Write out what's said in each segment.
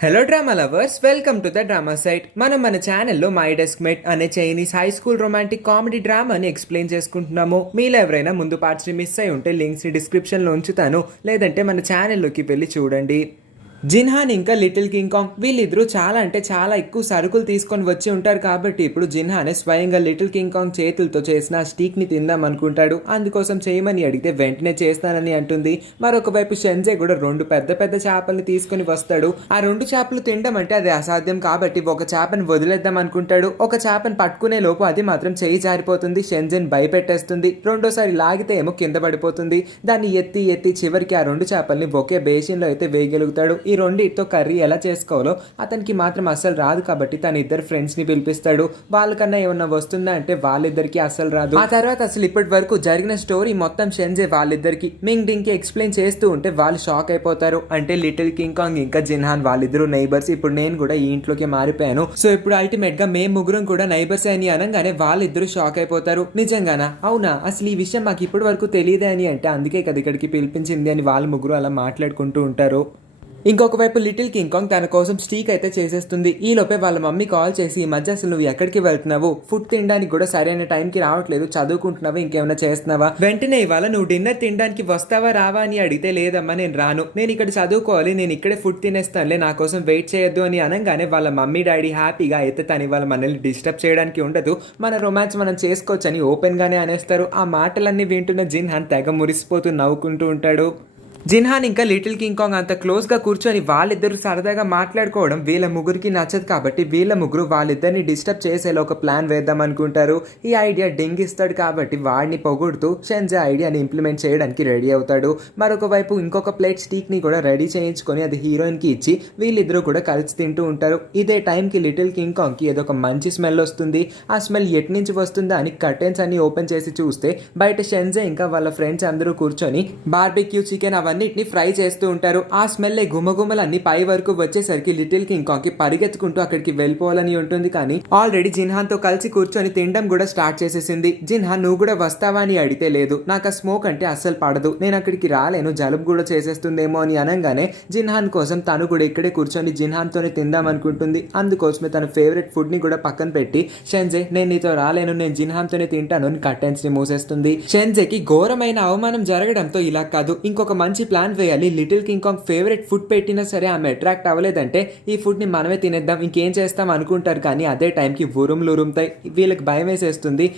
Hello drama lovers, welcome to the drama site. మనం మన ఛానల్లో మై డెస్క్ మేట్ అనే Chinese high school romantic comedy డ్రామాని explain చేసుకుంటున్నాము. మీలో ఎవరైనా ముందు పార్ట్స్ని మిస్ అయి ఉంటే లింక్స్ని డిస్క్రిప్షన్లో ఉంచుతాను, లేదంటే మన ఛానల్లోకి వెళ్ళి చూడండి. జిన్హాన్ ఇంకా లిటిల్ కింగ్ కాంగ్ వీళ్ళిద్దరూ చాలా అంటే చాలా ఎక్కువ సరుకులు తీసుకొని వచ్చి ఉంటారు. కాబట్టి ఇప్పుడు జిన్హానే స్వయంగా లిటిల్ కింగ్ కాంగ్ చేతులతో చేసిన స్టీక్ ని తిందాం అనుకుంటాడు. అందుకోసం చేయమని అడిగితే వెంటనే చేస్తానని అంటుంది. మరొక వైపు షెన్జే కూడా రెండు పెద్ద పెద్ద చేపల్ని తీసుకుని వస్తాడు. ఆ రెండు చేపలు తినడం అంటే అది అసాధ్యం కాబట్టి ఒక చేపని వదిలేద్దాం అనుకుంటాడు. ఒక చేపని పట్టుకునే లోపు అది మాత్రం చేయి జారిపోతుంది. షెన్జెన్ భయపెట్టేస్తుంది. రెండోసారి లాగితే ఏమో కింద పడిపోతుంది. దాన్ని ఎత్తి ఎత్తి చివరికి ఆ రెండు చేపల్ని ఒకే బేసిన్లో అయితే వేయగలుగుతాడు. ఈ రెండింటితో కర్రీ ఎలా చేసుకోవాలో అతనికి మాత్రం అస్సలు రాదు. కాబట్టి తన ఇద్దరు ఫ్రెండ్స్ ని పిలిపిస్తాడు. వాళ్ళకన్నా ఏమన్నా వస్తుందా అంటే వాళ్ళిద్దరికి అస్సలు రాదు. ఆ తర్వాత అసలు ఇప్పటి వరకు జరిగిన స్టోరీ మొత్తం షెన్జే వాళ్ళిద్దరికి మింగ్ డింగ్ కి ఎక్స్ప్లెయిన్ చేస్తూ ఉంటే వాళ్ళు షాక్ అయిపోతారు. అంటే లిటిల్ కింగ్ కాంగ్ ఇంకా జిన్హాన్ వాళ్ళిద్దరు నైబర్స్. ఇప్పుడు నేను కూడా ఈ ఇంట్లోకి మారిపోయాను. సో ఇప్పుడు అల్టిమేట్ గా మేము ముగ్గురం కూడా నైబర్స్ అని అనగానే వాళ్ళిద్దరు షాక్ అయిపోతారు. నిజంగానా? అవునా? అసలు ఈ విషయం మాకు ఇప్పటి వరకు తెలియదే అని అంటే అందుకే కదా ఇక్కడికి పిలిపించింది అని వాళ్ళ ముగ్గురు అలా మాట్లాడుకుంటూ ఉంటారు. ఇంకొక వైపు లిటిల్ కింగ్ కాంగ్ తన కోసం స్టీక్ అయితే చేసేస్తుంది. ఈ లోపే వాళ్ళ మమ్మీ కాల్ చేసి, ఈ మధ్య అసలు నువ్వు ఎక్కడికి వెళ్తున్నావు? ఫుడ్ తినడానికి కూడా సరైన టైంకి రావట్లేదు, చదువుకుంటున్నావా ఇంకేమైనా చేస్తున్నావా? వెంటనే ఇవాళ నువ్వు డిన్నర్ తినడానికి వస్తావా రావా అని అడిగితే లేదమ్మా నేను రాను, నేను ఇక్కడ చదువుకోవాలి, నేను ఇక్కడే ఫుడ్ తినేస్తానులే, నా కోసం వెయిట్ చేయొద్దు అని అనగానే వాళ్ళ మమ్మీ డాడీ హ్యాపీగా అయితే తను ఇవాళ మనల్ని డిస్టర్బ్ చేయడానికి ఉండదు, మన రొమాన్స్ మనం చేసుకోవచ్చని ఓపెన్ గానే అనేస్తారు. ఆ మాటలన్నీ వింటున్న జిన్హాన్ తెగ మురిసిపోతూ నవ్వుకుంటూ ఉంటాడు. జిన్హాన్ ఇంకా లిటిల్ కింగ్ కాంగ్ అంత క్లోజ్గా కూర్చొని వాళ్ళిద్దరు సరదాగా మాట్లాడుకోవడం వీళ్ళ ముగ్గురికి నచ్చదు. కాబట్టి వీళ్ళ ముగ్గురు వాళ్ళిద్దరిని డిస్టర్బ్ చేసేలా ఒక ప్లాన్ వేద్దాం అనుకుంటారు. ఈ ఐడియా డింగ్ ఇస్తాడు కాబట్టి వాడిని పొగుడుతూ షెన్జే ఐడియాని ఇంప్లిమెంట్ చేయడానికి రెడీ అవుతాడు. మరొక వైపు ఇంకొక ప్లేట్ స్టీక్ని కూడా రెడీ చేయించుకొని అది హీరోయిన్కి ఇచ్చి వీళ్ళిద్దరూ కూడా కలిసి తింటూ ఉంటారు. ఇదే టైంకి లిటిల్ కింగ్ కాంగ్కి ఏదో ఒక మంచి స్మెల్ వస్తుంది. ఆ స్మెల్ ఎటు నుంచి వస్తుందా అని కర్టెన్స్ అన్ని ఓపెన్ చేసి చూస్తే బయట షెన్జే ఇంకా వాళ్ళ ఫ్రెండ్స్ అందరూ కూర్చొని బార్బిక్యూ చికెన్ అన్నిటిని ఫ్రై చేస్తూ ఉంటారు. ఆ స్మెల్ గుమగుమలన్నీ పై వరకు వచ్చేసరికి లిటిల్ కింగ్ కాంగ్ కి పరిగెత్తుకుంటూ అక్కడికి వెళ్ళిపోవాలని ఉంటుంది. కానీ ఆల్రెడీ జిన్హాన్ తో కలిసి కూర్చొని తినడం కూడా స్టార్ట్ చేసేసింది. జిన్హాన్ నువ్వు కూడా వస్తావా అని అడిగితే లేదు, నాకు ఆ స్మోక్ అంటే అస్సలు పడదు, నేను అక్కడికి రాలేను, జలుబు కూడా చేసేస్తుందేమో అని అనగానే జిన్హాన్ కోసం తను కూడా ఇక్కడే కూర్చొని జిన్హాన్ తోనే తిందాం అనుకుంటుంది. అందుకోసమే తన ఫేవరెట్ ఫుడ్ ని కూడా పక్కన పెట్టి షెన్జే నేను నీతో రాలేను, నేను జిన్హాన్ తోనే తింటాను అని కర్టెన్స్ ని మూసేస్తుంది. షెన్జేకి ఘోరమైన అవమానం జరగడంతో ఇలా కాదు ఇంకొక మంచి ప్లాన్ వేయాలి. Little king Kong favourite food పెట్టినా సరే ఆమె అట్రాక్ట్ అవ్వలేదంటే ఈ ఫుడ్ ని మనమే తినేద్దాం, ఇంకేం చేస్తాం అనుకుంటారు. కానీ అదే టైంకి ఉరుములు ఉరుముతాయి. వీళ్ళకి భయం వేసేస్తుంది.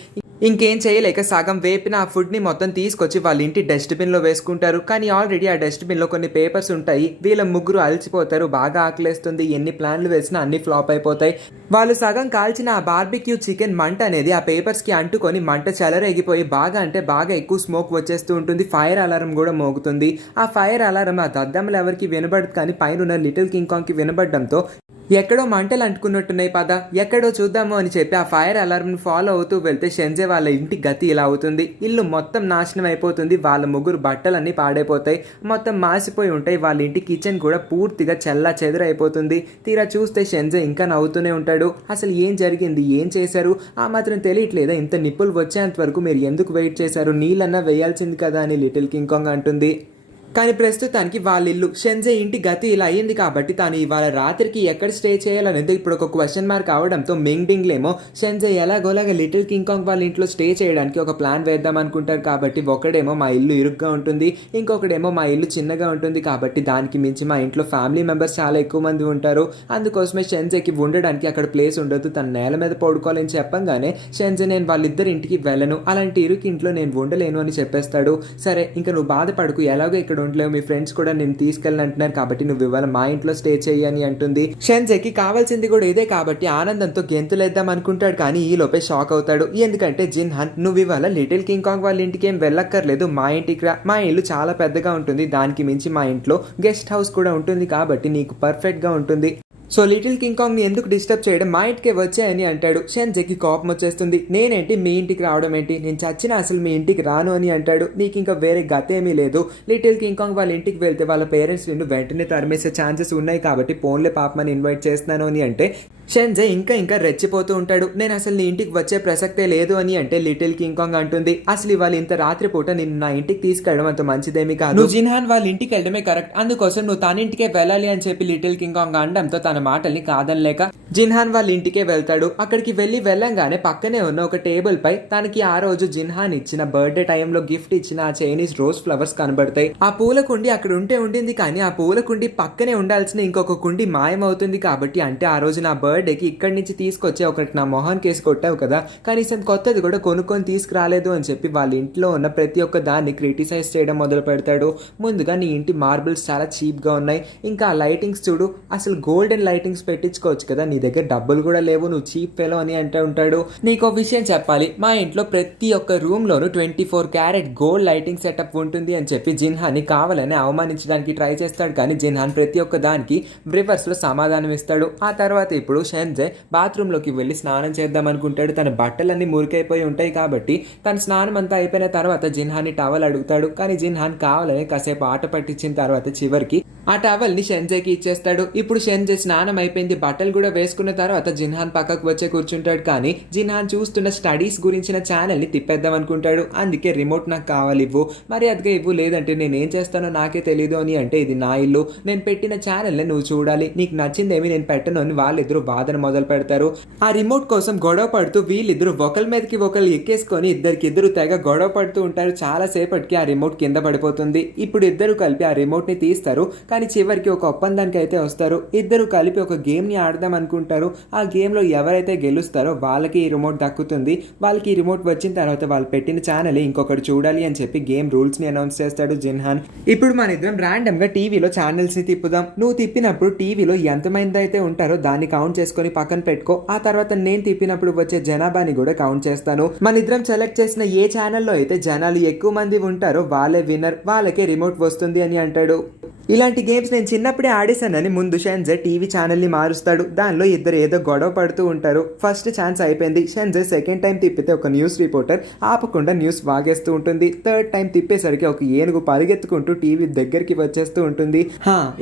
ఇంకేం చేయలేక సగం వేపిన ఆ ఫుడ్ ని మొత్తం తీసుకొచ్చి వాళ్ళ ఇంటి డస్ట్బిన్ లో వేసుకుంటారు. కానీ ఆల్రెడీ ఆ డస్ట్బిన్ లో కొన్ని పేపర్స్ ఉంటాయి. వీళ్ళ ముగ్గురు అలసిపోతారు, బాగా ఆకలేస్తుంది, ఎన్ని ప్లాన్లు వేసినా అన్ని ఫ్లాప్ అయిపోతాయి. వాళ్ళు సగం కాల్చిన ఆ బార్బిక్యూ చికెన్ మంట అనేది ఆ పేపర్స్ కి అంటుకొని మంట చెలరేగిపోయి బాగా అంటే బాగా ఎక్కువ స్మోక్ వచ్చేస్తూ ఉంటుంది. ఫైర్ అలారం కూడా మోగుతుంది. ఆ ఫైర్ అలారం ఆ దద్దమ్మలు ఎవరికి వినబడదు, కానీ పైన లిటిల్ కింగ్ కాంగ్ కి వినబడడంతో ఎక్కడో మంటలు అంటుకున్నట్టున్నాయి పద ఎక్కడో చూద్దాము అని చెప్పి ఆ ఫైర్ అలారంని ఫాలో అవుతూ వెళ్తే షెన్జే వాళ్ళ ఇంటి గతి ఇలా అవుతుంది. ఇల్లు మొత్తం నాశనం అయిపోతుంది. వాళ్ళ ముగ్గురు బట్టలన్నీ పాడైపోతాయి, మొత్తం మాసిపోయి ఉంటాయి. వాళ్ళ ఇంటి కిచెన్ కూడా పూర్తిగా చెల్లా చెదురైపోతుంది. తీరా చూస్తే షెన్జే ఇంకా నవ్వుతూనే ఉంటాడు. అసలు ఏం జరిగింది, ఏం చేశారు, ఆ మాత్రం తెలియట్లేదా? ఇంత నిప్పులు వచ్చేంత వరకు మీరు ఎందుకు వెయిట్ చేశారు, నీళ్ళన్నా వేయాల్సింది కదా అని లిటిల్ కింగ్ కాంగ్ అంటుంది. కానీ ప్రస్తుతానికి వాళ్ళ ఇల్లు షెన్జే ఇంటి గతి ఇలా అయ్యింది కాబట్టి తాను ఇవాళ రాత్రికి ఎక్కడ స్టే చేయాలనేది ఇప్పుడు ఒక క్వశ్చన్ మార్క్ అవడంతో మింగ్ డింగ్లేమో షెన్జే ఎలాగోలాగా లిటిల్ కింగ్ కాంగ్ వాళ్ళ ఇంట్లో స్టే చేయడానికి ఒక ప్లాన్ వేద్దాం అనుకుంటారు. కాబట్టి ఒకడేమో మా ఇల్లు ఇరుగ్గా ఉంటుంది, ఇంకొకడేమో మా ఇల్లు చిన్నగా ఉంటుంది, కాబట్టి దానికి మించి మా ఇంట్లో ఫ్యామిలీ మెంబర్స్ చాలా ఎక్కువ మంది ఉంటారు, అందుకోసమే షెన్జేకి ఉండడానికి అక్కడ ప్లేస్ ఉండదు, తన నేల మీద పడుకోవాలని చెప్పంగానే షెన్జే నేను వాళ్ళిద్దరి ఇంటికి వెళ్ళను, అలాంటి ఇరుకు ఇంట్లో నేను ఉండలేను అని చెప్పేస్తాడు. సరే ఇంకా నువ్వు బాధపడకు, ఎలాగో ఇక్కడ ఉండలేవు, మీ ఫ్రెండ్స్ కూడా నేను తీసుకెళ్ళని అంటున్నారు కాబట్టి నువ్వు ఇవాళ మా ఇంట్లో స్టే చేయి అని అంటుంది. షెన్జేకి కావాల్సింది కూడా ఇదే కాబట్టి ఆనందంతో గెంతులేద్దాం అనుకుంటాడు. కానీ ఈ లోపే షాక్ అవుతాడు. ఎందుకంటే జిన్హాన్ నువ్వు ఇవాళ లిటిల్ కింగ్ కాంగ్ వాళ్ళ ఇంటికి ఏం వెళ్ళక్కర్లేదు, మా ఇంటికి రా, మా ఇల్లు చాలా పెద్దగా ఉంటుంది, దానికి మించి మా ఇంట్లో గెస్ట్ హౌస్ కూడా ఉంటుంది కాబట్టి నీకు పర్ఫెక్ట్ గా ఉంటుంది. సో లిటిల్ కింగ్ కాంగ్ ని ఎందుకు డిస్టర్బ్ చేయడం, మా ఇంటికే వచ్చాయని అంటాడు. షెన్జేకి కోపం వచ్చేస్తుంది. నేనేంటి మీ ఇంటికి రావడం ఏంటి, నేను చచ్చినా అసలు మీ ఇంటికి రాను అని అంటాడు. నీకు ఇంకా వేరే గతేమీ లేదు, లిటిల్ కింగ్ కాంగ్ వాళ్ళ ఇంటికి వెళ్తే వాళ్ళ పేరెంట్స్ నిన్ను వెంటనే తరిమేసే ఛాన్సెస్ ఉన్నాయి కాబట్టి ఫోన్లే పాపమని ఇన్వైట్ చేస్తున్నాను అని అంటే షెన్జే ఇంకా ఇంకా రెచ్చిపోతూ ఉంటాడు. నేను అసలు నీ ఇంటికి వచ్చే ప్రసక్తే లేదు అని అంటే లిటిల్ కింగ్ కాంగ్ అంటుంది, అసలు ఇవాళ ఇంత రాత్రిపూట నిన్ను నా ఇంటికి తీసుకెళ్ళడం అంత మంచిదేమి కాదు. నువ్వు జిన్హాన్ వాళ్ళ ఇంటికి వెళ్ళడమే కరెక్ట్, అందుకోసం నువ్వు తన ఇంటికే వెళ్ళాలి అని చెప్పి లిటిల్ కింగ్ కాంగ్ అనడంతో తన మాటల్ని కాదనలేక జిన్హాన్ వాళ్ళ ఇంటికే వెళ్తాడు. అక్కడికి వెళ్ళంగానే పక్కనే ఉన్న ఒక టేబుల్ పై తనకి ఆ రోజు జిన్హాన్ ఇచ్చిన బర్త్డే టైంలో గిఫ్ట్ ఇచ్చిన ఆ చైనీస్ రోజ్ ఫ్లవర్స్ కనబడతాయి. ఆ పూల కుండి అక్కడ ఉండింది కానీ ఆ పూల కుండి పక్కనే ఉండాల్సిన ఇంకొక కుండి మాయమవుతుంది. కాబట్టి అంటే ఆ రోజు నా బర్త్డేకి ఇక్కడి నుంచి తీసుకొచ్చి ఒకటి నా మొహన్ కేసు కొట్టావు కదా, కనీసం కొత్తది కూడా కొనుక్కొని తీసుకురాలేదు అని చెప్పి వాళ్ళ ఇంట్లో ఉన్న ప్రతి ఒక్క దాన్ని క్రిటిసైజ్ చేయడం మొదలు పెడతాడు. ముందుగా నీ ఇంటి మార్బుల్స్ చాలా చీప్గా ఉన్నాయి, ఇంకా లైటింగ్స్ చూడు, అసలు గోల్డెన్ లైటింగ్స్ పెట్టించుకోవచ్చు కదా, నీ దగ్గర డబ్బులు కూడా లేవు, నువ్వు చీప్ ఫెలో అని అంటూ ఉంటాడు. నీకో విషయం చెప్పాలి, మా ఇంట్లో ప్రతి ఒక్క రూమ్లోనూ 24 క్యారెట్ గోల్డ్ లైటింగ్ సెటప్ ఉంటుంది అని చెప్పి జిన్హాన్ని కావాలని అవమానించడానికి ట్రై చేస్తాడు. కానీ జిన్హాన్ ప్రతి ఒక్క దానికి రివర్స్లో సమాధానం ఇస్తాడు. ఆ తర్వాత ఇప్పుడు షెన్జే బాత్రూంలోకి వెళ్ళి స్నానం చేద్దాం అనుకుంటాడు. తన బట్టలన్నీ మురికైపోయి ఉంటాయి కాబట్టి తన స్నానం అంతా అయిపోయిన తర్వాత జిన్హాన్ని టవల్ అడుగుతాడు. కానీ జిన్హాన్ కావాలని కాసేపు ఆట పట్టించిన తర్వాత చివరికి ఆ టవల్ని షెన్జేకి ఇచ్చేస్తాడు. ఇప్పుడు షెన్జే స్నానం అయిపోయింది, బట్టలు కూడా వేసుకున్న తర్వాత జిన్హాన్ పక్కకు వచ్చే కూర్చుంటాడు. కానీ జిన్హాన్ చూస్తున్న స్టడీస్ గురించిన ఛానల్ని తిప్పేద్దాం అనుకుంటాడు. అందుకే రిమోట్ నాకు కావాలి, ఇవ్వు, మరి అదిగా ఇవ్వు, లేదంటే నేనేం చేస్తానో నాకే తెలీదు అని అంటే ఇది నా ఇల్లు, నేను పెట్టిన ఛానల్ని నువ్వు చూడాలి, నీకు నచ్చిందేమి నేను పెట్టను అని వాళ్ళిద్దరూ వాదన మొదలు పెడతారు. ఆ రిమోట్ కోసం గొడవ పడుతూ వీళ్ళిద్దరూ ఒకరి మీదకి ఒకరు ఎక్కేసుకొని ఇద్దరికిద్దరు తెగ గొడవ పడుతూ ఉంటారు. చాలా సేపటికి ఆ రిమోట్ కింద పడిపోతుంది. ఇప్పుడు ఇద్దరు కలిపి ఆ రిమోట్ ని తీస్తారు. కానీ చివరికి ఒక ఒప్పందానికి అయితే వస్తారు. ఇద్దరు కలిపి ఒక గేమ్ ని ఆడదాం అనుకుంటారు. ఆ గేమ్ లో ఎవరైతే గెలుస్తారో వాళ్ళకి ఈ రిమోట్ దక్కుతుంది. వాళ్ళకి ఈ రిమోట్ వచ్చిన తర్వాత వాళ్ళు పెట్టిన ఛానల్ ఇంకొకటి చూడాలి అని చెప్పి గేమ్ రూల్స్ ని అనౌన్స్ చేస్తాడు జిన్హాన్. ఇప్పుడు మన ఇద్దరం ర్యాండమ్ గా టీవీలో ఛానల్స్ ని తిప్పుదాం. నువ్వు తిప్పినప్పుడు టీవీలో ఎంతమంది అయితే ఉంటారో దాన్ని కౌంట్ చేసుకొని పక్కన పెట్టుకో. ఆ తర్వాత నేను తిప్పినప్పుడు వచ్చే జనాభాని కూడా కౌంట్ చేస్తాను. మన ఇద్దరం సెలెక్ట్ చేసిన ఏ ఛానల్లో అయితే జనాలు ఎక్కువ మంది ఉంటారో వాళ్ళే విన్నర్, వాళ్ళకే రిమోట్ వస్తుంది అని అంటాడు. ఇలాంటి గేమ్స్ నేను చిన్నప్పుడే ఆడేశానని ముందు షెన్జే టీవీ ఛానల్ని మారుస్తాడు. దానిలో ఇద్దరు ఏదో గొడవ పడుతూ ఉంటారు. ఫస్ట్ ఛాన్స్ అయిపోయింది. షెన్జే సెకండ్ టైం తిప్పితే ఒక న్యూస్ రిపోర్టర్ ఆపకుండా న్యూస్ వాగేస్తూ ఉంటుంది. థర్డ్ టైం తిప్పేసరికి ఒక ఏనుగు పరిగెత్తుకుంటూ టీవీ దగ్గరికి వచ్చేస్తూ ఉంటుంది.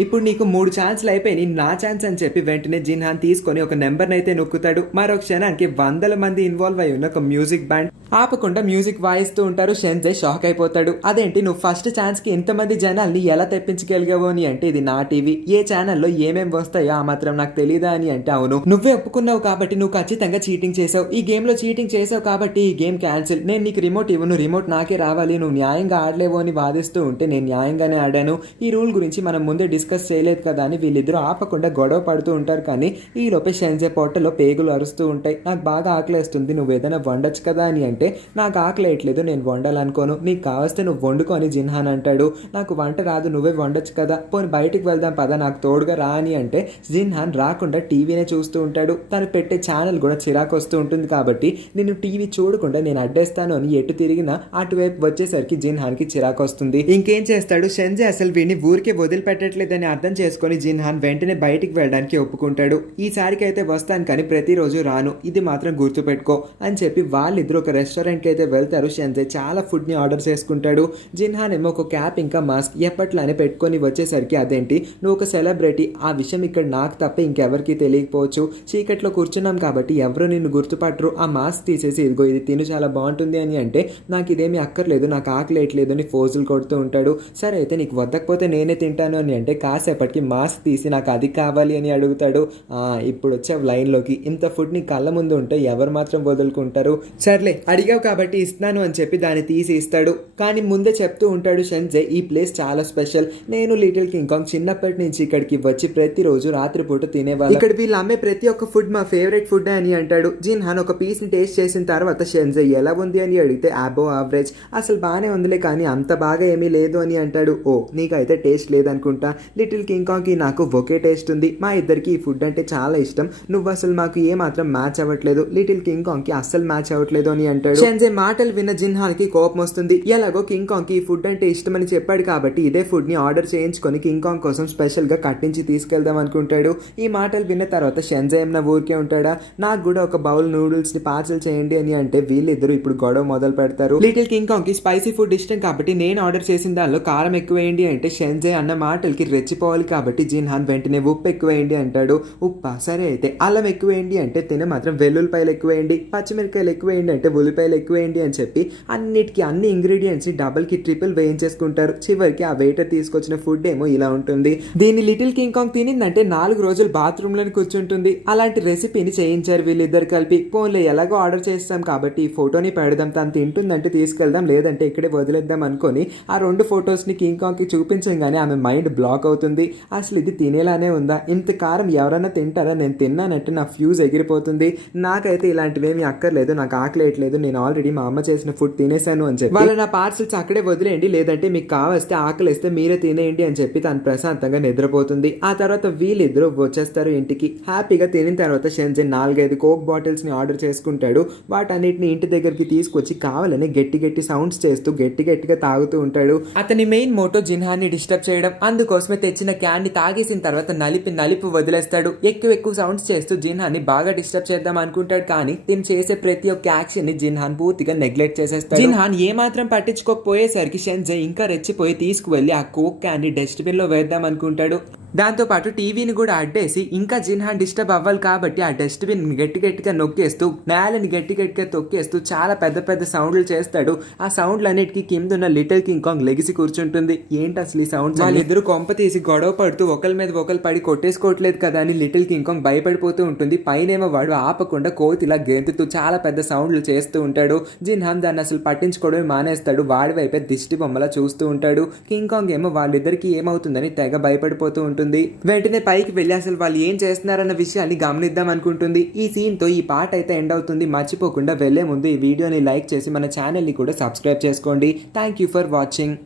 ఇప్పుడు నీకు 3 ఛాన్స్లు అయిపోయి నా ఛాన్స్ అని చెప్పి వెంటనే జిన్హాన్ తీసుకొని ఒక నెంబర్ని అయితే నొక్కుతాడు. మరొక క్షణానికి 100 మంది ఇన్వాల్వ్ అయి ఉన్న ఒక మ్యూజిక్ బ్యాండ్ ఆపకుండా మ్యూజిక్ వాయిస్తూ ఉంటారు. షెన్జే షాక్ అయిపోతాడు. అదేంటి, నువ్వు ఫస్ట్ ఛాన్స్ కి ఇంతమంది జనాల్ని ఎలా తెప్పించగలిగావు అని అంటే ఇది నా టీవీ, ఏ ఛానల్లో ఏమేమి వస్తాయో ఆ మాత్రం నాకు తెలీదా అని అంటే అవును, నువ్వే ఒప్పుకున్నావు కాబట్టి నువ్వు ఖచ్చితంగా చీటింగ్ చేసావు, ఈ గేమ్ లో చీటింగ్ చేసావు కాబట్టి ఈ గేమ్ క్యాన్సిల్, నేను నీకు రిమోట్ ఇవ్వను, రిమోట్ నాకే రావాలి, నువ్వు న్యాయంగా ఆడలేవు అని వాదిస్తూ ఉంటే నేను న్యాయంగానే ఆడాను, ఈ రూల్ గురించి మనం ముందే డిస్కస్ చేయలేదు కదా అని వీళ్ళిద్దరూ ఆపకుండా గొడవ పడుతూ ఉంటారు. కానీ ఈ లోపే షెన్జే పొట్టలో పేగులు అరుస్తూ ఉంటాయి. నాకు బాగా ఆకలేస్తుంది, నువ్వు ఏదైనా వండొచ్చు కదా అని అంటే నాకు ఆకలేయట్లేదు, నేను వండాలనుకోను, నీకు కావస్తే నువ్వు వండుకో అని జిన్హాన్ అంటాడు. నాకు వంట రాదు, నువ్వే వండొచ్చు కదా, పోనీ బయటికి వెళ్దాం పదా, నాకు తోడుగా రా అని అంటే జిన్హాన్ రాకుండా టీవీనే చూస్తూ ఉంటాడు. తను పెట్టే ఛానల్ కూడా చిరాకు వస్తూ ఉంటుంది కాబట్టి నేను టీవీ చూడకుండా నేను అడ్డేస్తాను అని ఎటు తిరిగినా అటువైపు వచ్చేసరికి జిన్హాన్కి చిరాకు వస్తుంది. ఇంకేం చేస్తాడు, షెన్జే అసలు వీడిని ఊరికే వదిలిపెట్టట్లేదని అర్థం చేసుకొని జిన్హాన్ వెంటనే బయటికి వెళ్ళడానికి ఒప్పుకుంటాడు. ఈసారికి అయితే వస్తాను కానీ ప్రతిరోజు రాను, ఇది మాత్రం గుర్తుపెట్టుకో అని చెప్పి వాళ్ళిద్దరు ఒక రెస్టారెంట్కి అయితే వెళ్తారు. షెన్జే చాలా ఫుడ్ని ఆర్డర్ చేసుకుంటాడు. జిన్హాన్ ఏమో ఒక క్యాప్ ఇంకా మాస్క్ ఎప్పట్లానే పెట్టుకొని వచ్చేసరికి అదేంటి నువ్వు ఒక సెలబ్రిటీ, ఆ విషయం ఇక్కడ నాకు తప్ప ఇంకెవరికి తెలియకపోవచ్చు, చీకట్లో కూర్చున్నాం కాబట్టి ఎవరు నిన్ను గుర్తుపట్టరు, ఆ మాస్క్ తీసేసి ఇదిగో ఇది తిను చాలా బాగుంటుంది అని అంటే నాకు ఇదేమీ అక్కర్లేదు, నాకు ఆకలేయట్లేదు అని ఫోజులు కొడుతూ ఉంటాడు. సరే అయితే నీకు వద్దకపోతే నేనే తింటాను అని అంటే కాసేపటికి మాస్క్ తీసి నాకు అది కావాలి అని అడుగుతాడు. ఇప్పుడు వచ్చే లైన్లోకి ఇంత ఫుడ్ నీ కళ్ళ ముందు ఉంటే ఎవరు మాత్రం వదులుకుంటారు, సర్లే అడిగావు కాబట్టి ఇస్తాను అని చెప్పి దాన్ని తీసి ఇస్తాడు. కానీ ముందే చెప్తూ ఉంటాడు షెన్జే ఈ ప్లేస్ చాలా స్పెషల్, నేను లిటిల్ కింగ్ కాంగ్ చిన్నప్పటి నుంచి ఇక్కడికి వచ్చి ప్రతిరోజు రాత్రిపూట తినేవాళ్ళు, ఇక్కడ వీళ్ళు అమ్మే ప్రతి ఒక్క ఫుడ్ మా ఫేవరెట్ ఫుడ్ అని అంటాడు. జిన్హాన్ ఒక పీస్ ని టేస్ట్ చేసిన తర్వాత షెన్జే ఎలా ఉంది అని అడిగితే అబో యావరేజ్, అసలు బాగానే ఉందిలే కానీ అంత బాగా ఏమీ లేదు అని అంటాడు. ఓ నీకైతే టేస్ట్ లేదనుకుంటా, లిటిల్ కింగ్ కాంగ్ కి నాకు ఒకే టేస్ట్ ఉంది, మా ఇద్దరికి ఈ ఫుడ్ అంటే చాలా ఇష్టం, నువ్వు అసలు మాకు ఏ మాత్రం మ్యాచ్ అవ్వట్లేదు, లిటిల్ కింగ్ కాంగ్ కి అస్సలు మ్యాచ్ అవ్వట్లేదు అని అంటాడు. ఉంటాడు. షెన్జే మాటలు విన్న జిన్హాన్ కి కోపం వస్తుంది. ఎలాగో కింగ్ కాంగ్ కి ఫుడ్ అంటే ఇష్టమని చెప్పాడు కాబట్టి ఇదే ఫుడ్ ని ఆర్డర్ చేయించుకొని కింగ్ కాంగ్ కోసం స్పెషల్ గా కట్టించి తీసుకెళ్దాం అనుకుంటాడు. ఈ మాటలు విన్న తర్వాత షెన్జే ఏమన్నా ఊరికే ఉంటాడా, నాకు కూడా ఒక బౌల్ నూడిల్స్ ని పార్సల్ చేయండి అని అంటే వీళ్ళిద్దరు ఇప్పుడు గొడవ మొదలు పెడతారు. లిటిల్ కింగ్ కాంగ్ కి స్పైసీ ఫుడ్ ఇష్టం కాబట్టి నేను ఆర్డర్ చేసిన దానిలో కారం ఎక్కువేయండి అంటే షెన్జే అన్న మాటలకి రెచ్చిపోవాలి కాబట్టి జిన్హాన్ వెంటనే ఉప్పు ఎక్కువేయండి అంటాడు. ఉప్పా, సరే అయితే అల్లం ఎక్కువేయండి అంటే తినే మాత్రం వెల్లుల్లిపాయలు ఎక్కువేయండి, పచ్చిమిరకాయలు ఎక్కువేయండి అంటే ఉల్లిపాయలు ఎక్కువేయండి అని చెప్పి అన్నిటికీ అన్ని ఇంగ్రీడియంట్స్ ని డబుల్ కి ట్రిపుల్ వేయించేసుకుంటారు. చివరికి ఆ వెయిటర్ తీసుకొచ్చిన ఫుడ్ ఏమో ఇలా ఉంటుంది. దీన్ని లిటిల్ కింగ్ కాంగ్ తినిందంటే 4 రోజులు బాత్రూమ్ లోని కూర్చుంటుంది. అలాంటి రెసిపీని చేయించారు వీళ్ళిద్దరు కలిపి. ఫోన్లో ఎలాగో ఆర్డర్ చేస్తాం కాబట్టి ఈ ఫోటోని పెడదాం, తను తింటుందంటే తీసుకెళ్దాం లేదంటే ఇక్కడే వదిలేద్దాం అనుకొని ఆ 2 ఫొటోస్ ని కింగ్ కాంగ్ కి చూపించగానే ఆమె మైండ్ బ్లాక్ అవుతుంది. అసలు ఇది తినేలానే ఉందా, ఇంత కారం ఎవరైనా తింటారా, నేను తిన్నానంటే నా ఫ్యూజ్ ఎగిరిపోతుంది, నాకైతే ఇలాంటివేమీ అక్కర్లేదు, నాకు ఆకలేయట్లేదు, నేను ఆల్రెడీ మా అమ్మ చేసిన ఫుడ్ తినేసాను అని చెప్పి వాళ్ళు నా పార్సల్స్ అక్కడే వదిలేయండి లేదంటే మీకు కావస్తే ఆకలిస్తే మీరే తినేయండి అని చెప్పి తను ప్రశాంతంగా నిద్రపోతుంది. ఆ తర్వాత వీళ్ళిద్దరూ వచ్చేస్తారు ఇంటికి. హ్యాపీగా తినిన తర్వాత షెన్జే 4-5 కోక్ బాటిల్స్ ని ఆర్డర్ చేసుకుంటాడు. వాటన్నిటిని ఇంటి దగ్గరికి తీసుకొచ్చి కావాలని గట్టి గట్టి సౌండ్స్ చేస్తూ గట్టి గట్టిగా తాగుతూ ఉంటాడు. అతని మెయిన్ మోటో జిన్హాన్ ని డిస్టర్బ్ చేయడం. అందుకోసమే తెచ్చిన క్యాన్ ని తాగేసిన తర్వాత నలిపి వదిలేస్తాడు. ఎక్కువ సౌండ్స్ చేస్తూ జిన్హాన్ ని బాగా డిస్టర్బ్ చేద్దాం అనుకుంటాడు. కానీ తిని చేసే ప్రతి ఒక్క యాక్షన్ ని జిన్హాన్ పూర్తిగా నెగ్లెక్ట్ చేసేస్తాడు. జిన్హాన్ ఏమాత్రం పట్టించుకోకపోయేసరికి షెన్జే ఇంకా రెచ్చిపోయి తీసుకువెళ్లి ఆ కోక్ క్యాన్ ని డస్ట్బిన్ లో వేద్దాం అనుకుంటాడు. దాంతో పాటు టీవీని కూడా అడ్డేసి ఇంకా జిన్హాన్ డిస్టర్బ్ అవ్వాలి కాబట్టి ఆ డస్ట్బిన్ గట్టిగా నొక్కేస్తూ నేలని గట్టిగా తొక్కేస్తూ చాలా పెద్ద సౌండ్లు చేస్తాడు. ఆ సౌండ్లన్నిటికీ కింద ఉన్న లిటిల్ కింగ్ కాంగ్ లెగిసి కూర్చుంటుంది. ఏంటి అసలు ఈ సౌండ్స్, వాళ్ళిద్దరు కొంప తీసి గొడవ పడుతూ ఒకరి మీద ఒకరు పడి కొట్టేసుకోవట్లేదు కదా అని లిటిల్ కింగ్ కాంగ్ భయపడిపోతూ ఉంటుంది. పైనేమో వాడు ఆపకుండా కోతిలా గెంతుతూ చాలా పెద్ద సౌండ్లు చేస్తూ ఉంటాడు. జిన్హాన్ దాన్ని అసలు పట్టించుకోవడమే మానేస్తాడు. వాడి వైపే దిష్టి బొమ్మలా చూస్తూ ఉంటాడు. కింగ్ కాంగ్ ఏమో వాళ్ళిద్దరికి ఏమవుతుందని తెగ భయపడిపోతూ ఉంటుంది. వెంటనే పైకి వెళ్ళి అసలు వాళ్ళు ఏం చేస్తున్నారన్న విషయాన్ని గమనిద్దాం అనుకుంటుంది. ఈ సీన్ తో ఈ పార్ట్ అయితే ఎండ్ అవుతుంది. మర్చిపోకుండా వెళ్లే ముందు ఈ వీడియోని లైక్ చేసి మన ఛానల్ ని కూడా సబ్స్క్రైబ్ చేసుకోండి. Thank you for watching.